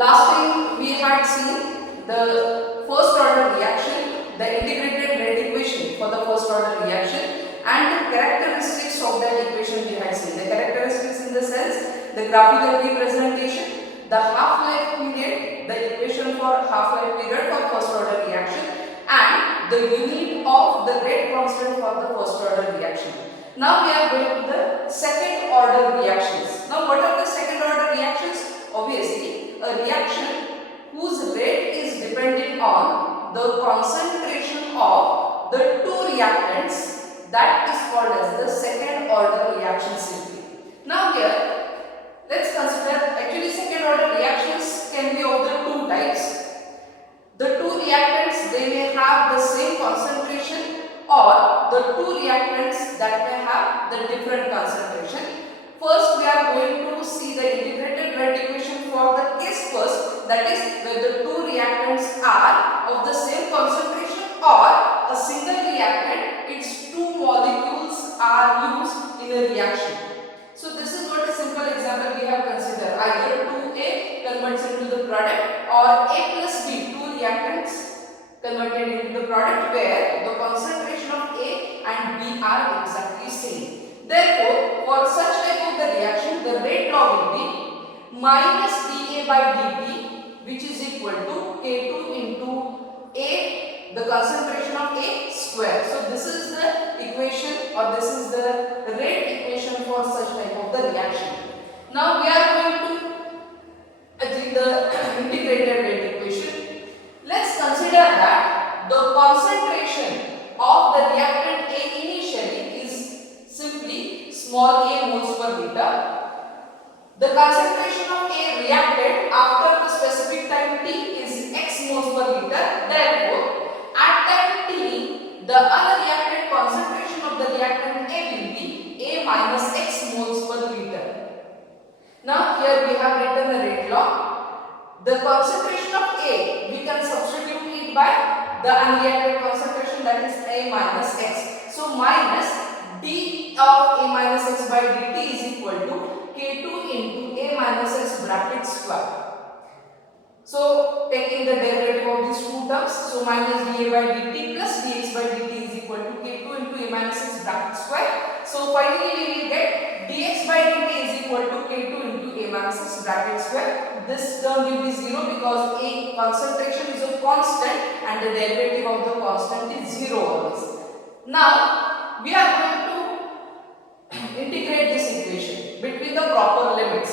Last time we had seen the first order reaction, the integrated rate equation for the first order reaction, and the characteristics of that equation we had seen. The characteristics in the sense, the graphical representation, the half-life period, the equation for half-life period for first order reaction, and the unit of the rate constant for the first order reaction. Now we are going to the second order reactions. Now what are the second order reactions? Obviously, a reaction whose rate is dependent on the concentration of the two reactants, that is called as the second order reaction simply. Now here, let's consider actually second order reactions can be of the two types. The two reactants, they may have the same concentration, or the two reactants that may have the different concentration. First, we are going to see the integrated rate equation for the case first, that is where the two reactants are of the same concentration, or a single reactant, its two molecules are used in a reaction. So this is what a simple example we have considered. Either 2A converts into the product, or A plus B, two reactants converted into the product where the concentration of A and B are exactly same. Therefore, for such type of the reaction, the rate law will be minus dA by dt, which is equal to K2 into A, the concentration of A square. So this is the equation, or this is the rate equation for such type of the reaction. Now we are going to achieve the integrated rate equation. Let's consider that the concentration of the reactant A initially is simply small a moles per liter. The concentration of A reacted after the specific time T is x moles per liter. Therefore, at time T, the unreacted concentration of the reactant A will be A minus x moles per liter. Now here we have written the rate law. The concentration of A, we can substitute it by the unreacted concentration, that is A minus x. So minus d of A minus x by dt is equal to K2 into A minus x bracket square. So taking the derivative of these two terms, so minus dA by dt plus dx by dt is equal to K2 into A minus x bracket square. So finally we will get dx by dt is equal to K2 into A minus x bracket square. This term will be 0 because A concentration is a constant and the derivative of the constant is 0 always. Now we are going to integrate this equation between the proper limits.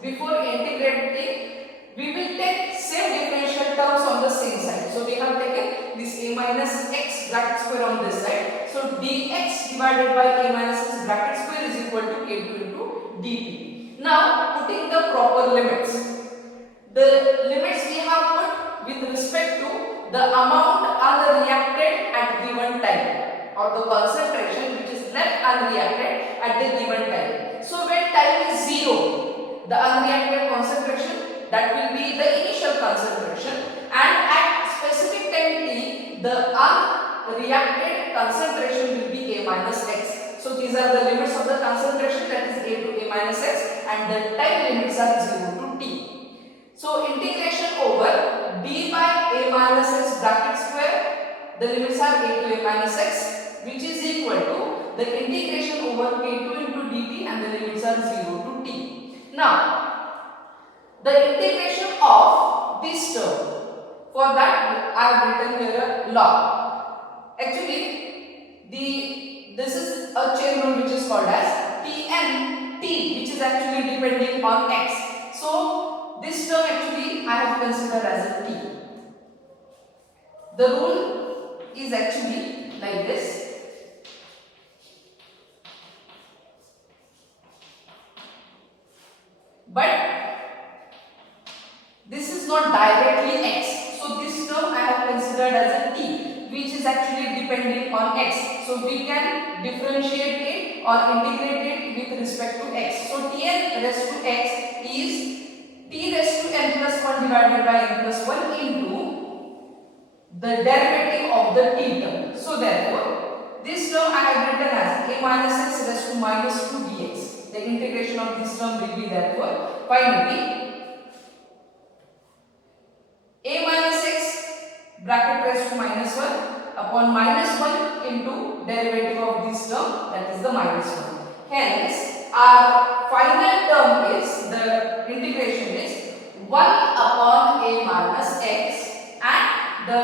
Before integrating, we will take same differential terms on the same side. So we have taken this A minus x bracket square on this side. So dx divided by A minus x bracket square is equal to K2 into dt. Now putting the proper limits. The limits we have put with respect to the amount unreacted at given time, or the concentration which is left unreacted at the given time. So when time is 0, the unreacted concentration, that will be the initial concentration, and at specific time t, the unreacted concentration will be A minus x. So these are the limits of the concentration, that is A to A minus x, and the time limits are 0 to t. So integration over d by A minus x bracket square, the limits are A to A minus x, which is equal to the integration over K2 into dt, and the limits are 0 to t. Now, the integration of this term, for that I have written here a law. Actually, this is a chain rule which is called as Tn t, which is actually depending on x. So this term actually I have considered as a t. The rule is actually like this. But this is not directly x. So this term I have considered as a t, which is actually depending on x. So we can differentiate it or integrate it with respect to x. So Tn raised to x is t raised to n plus 1 divided by n plus 1 into the derivative of the t term. So therefore, this term I have written as A minus x raised to minus 2 dx. The integration of this term will be therefore finally bracket raised to minus 1 upon minus 1 into derivative of this term, that is the minus 1. Hence, our final term is, the integration is 1 upon a minus x, and the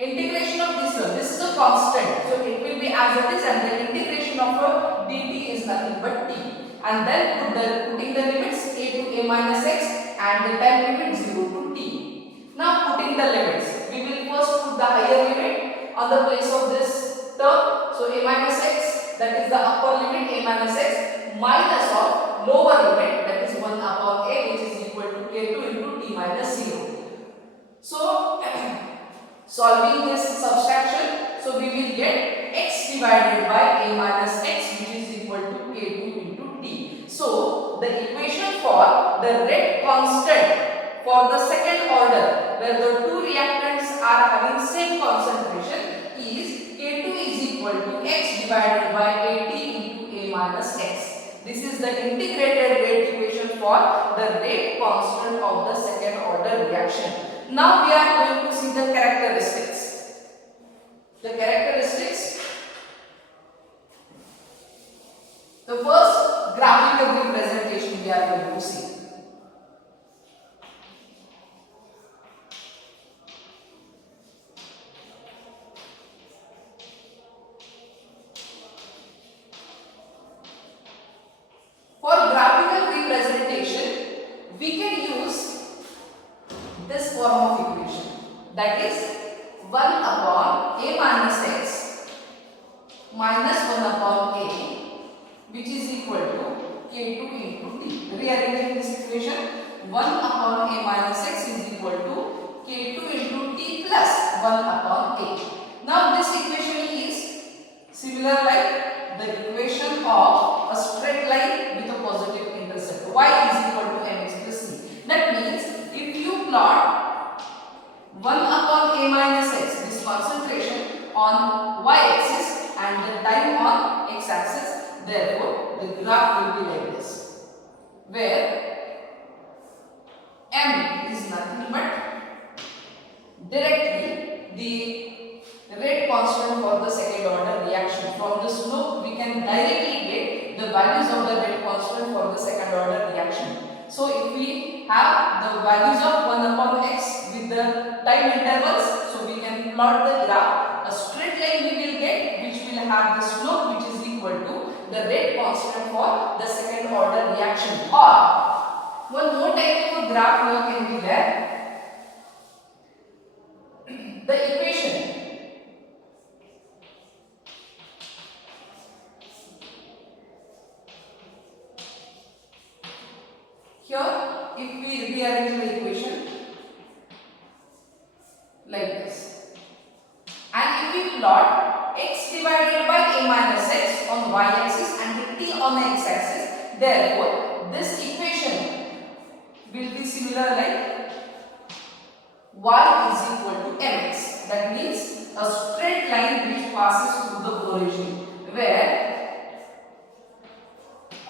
integration of this term, this is a constant, so it will be as it is, and the integration of a dt is nothing but t. And then putting the limits a to a minus x and the time limit 0 to t. Now putting the limits, we will first put the higher limit on the place of this term. So a minus x, that is the upper limit, a minus x minus of lower limit, that is 1 upon a, which is equal to k2 into t minus 0. So solving this subtraction, so we will get x divided by a minus x, which is equal to k2 into t. So the equation for the rate constant for the second order, where the two reactants are having same concentration, is k2 is equal to x divided by at into a minus x. This is the integrated rate equation for the rate constant of the second order reaction. Now we are going to see the characteristics. The characteristics. The first graphical representation we are going to see. For graphical representation, we can use this form of equation, that is 1 upon a minus x minus 1 upon a, which is equal to k2 into t. Rearranging this equation, 1 upon a minus x is equal to k2 into t plus 1 upon a. Now this equation is similar like the equation of a straight line with a positive intercept. Y is equal to mx plus c. That means if you plot 1 upon a minus x, this concentration on y-axis and the time on x-axis, therefore the graph will be like this, where m is nothing but directly the rate constant for the second order reaction. From the slope we can directly get the values of the rate constant for the second order reaction. So if we have the values of 1 upon x with the time intervals, so we can plot the graph. A straight line we will get, which will have the slope which is equal to the rate constant for the second order reaction. Or one more type of a graph here can be there. The equation here, if we rearrange the equation like this, and if we plot x divided by a minus x on y-axis and t on the x-axis, therefore this equation will be similar like y is equal to mx. That means a straight line which passes through the origin, where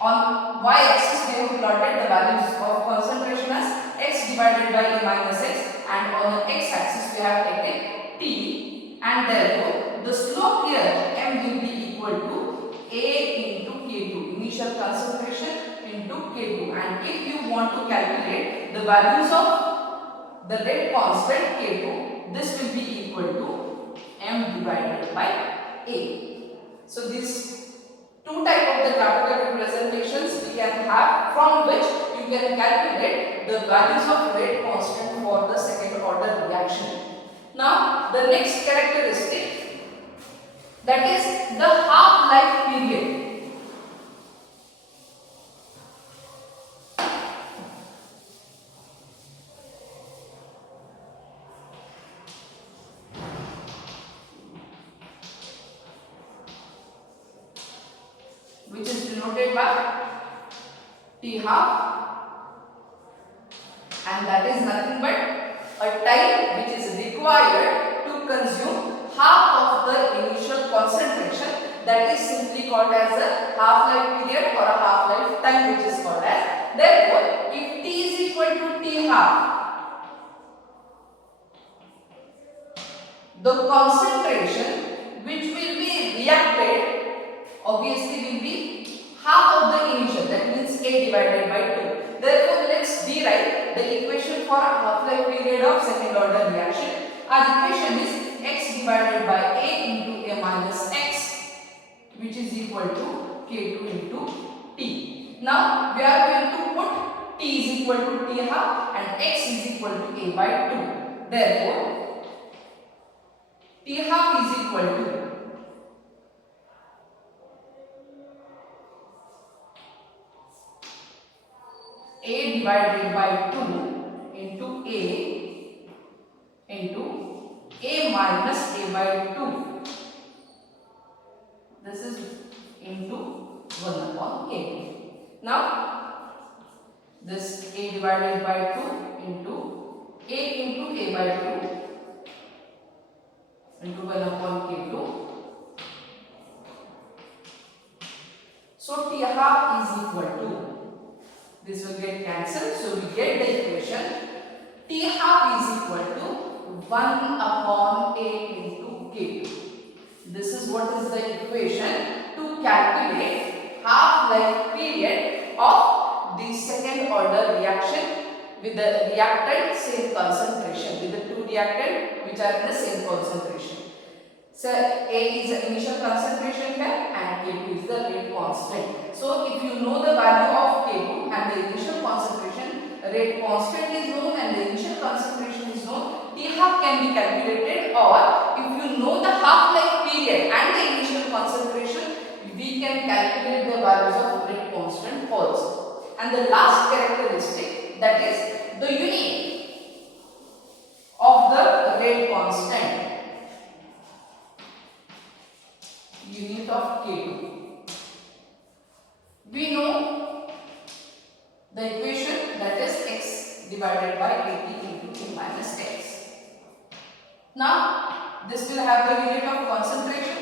on y-axis we have plotted the values of concentration as x divided by a minus x, and on the x-axis we have taken t, and therefore the slope here m will be equal to a into k2, initial concentration into k2. And if you want to calculate the values of the rate constant k2, this will be equal to m divided by a. So these two type of the graphical representations we can have, from which you can calculate the values of rate constant for the second order reaction. Now the next characteristic, that is the half-life period. Which is denoted by T half, and that is nothing but a time which is required to consume half of the initial concentration, that is simply called as a half-life period or a half-life time, which is called as. Therefore, if T is equal to T half, the concentration which will be reacted obviously will be half of the initial, that means A divided by 2. Therefore, let's derive the equation for a half-life period of second order reaction. Our equation is x divided by A into A minus x, which is equal to K2 into T. Now, we are going to put T is equal to T half and x is equal to A by 2. Therefore, T half is equal to A divided by 2 into A minus A by 2. This is into 1 upon K2. Now, this A divided by 2 into A by 2 into 1 upon K2. So, T half is equal to, this will get cancelled, so we get the equation T half is equal to 1 upon A into K2. This is what is the equation to calculate half-life period of the second order reaction with the reactant same concentration, with the two reactant which are in the same concentration. So A is the initial concentration here and K2 is the rate constant. So if you know the value of K2 and the initial concentration, rate constant is known and the initial concentration is known, T half can be calculated, or if you know the half-life period and the initial concentration, we can calculate the values of rate constant also. And the last characteristic, that is the unit of the rate constant. Unit of K2. We know the equation, that is x divided by AT into A minus x. Now, this will have the unit of concentration.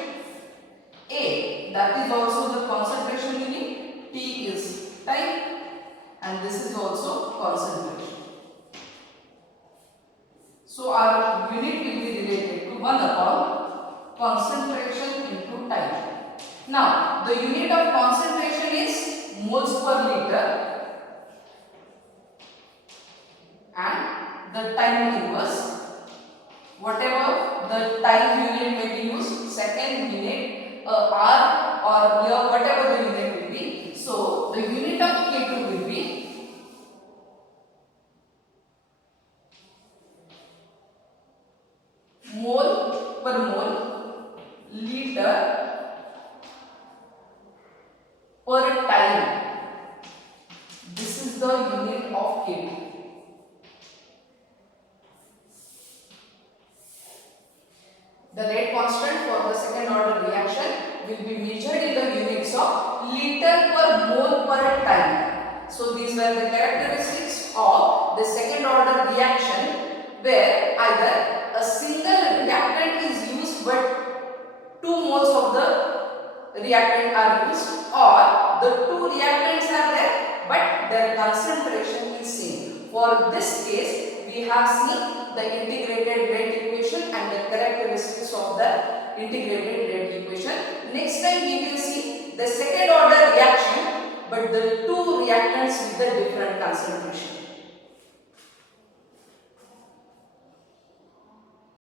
A, that is also the concentration unit. T is time and this is also concentration. So, our unit will be related to 1 upon concentration into time. Now, the unit of concentration is moles per liter and the time inverse, whatever the time unit may be used, second, minute, hour or year, whatever the unit will be. So, the unit of K2 will be mole per mole liter per time. This is the unit of K2. The rate constant for the second order reaction will be measured in the units of liter per mole per time. So these were the characteristics of the second order reaction, where either a single reactant is used but 2 moles of the reactant are used, or the 2 reactants are there but their concentration is same. For this case, we have seen the integrated rate equation and the characteristics of the integrated rate equation. Next time we will see the second order reaction but the 2 reactants with the different concentration.